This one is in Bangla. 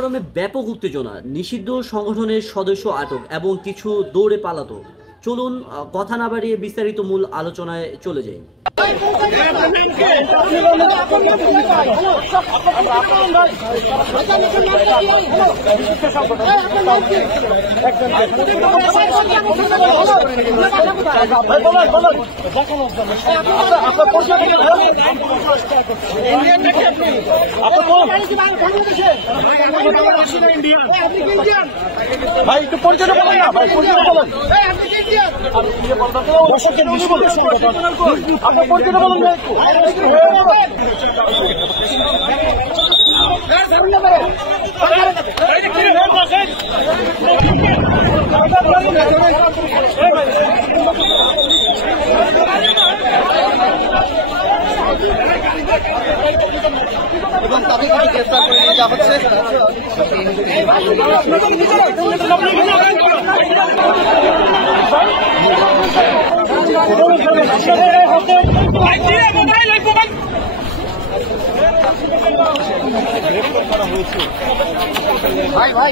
গরমে ব্যাপক উত্তেজনা, নিষিদ্ধ সংগঠনের সদস্য আটক এবং কিছু দৌড়ে পালাতো। চলুন কথা না বাড়িয়ে বিস্তারিত মূল আলোচনায় চলে যাই। ভাই একটু পরিচয় বলেন না, ভাই পরিচয় বলেন। আপনার পরিচয় বলেন না একটু। এবং তাদেরকে গ্রেফতার করে নিয়ে যাওয়া হচ্ছে। ভাই ভাই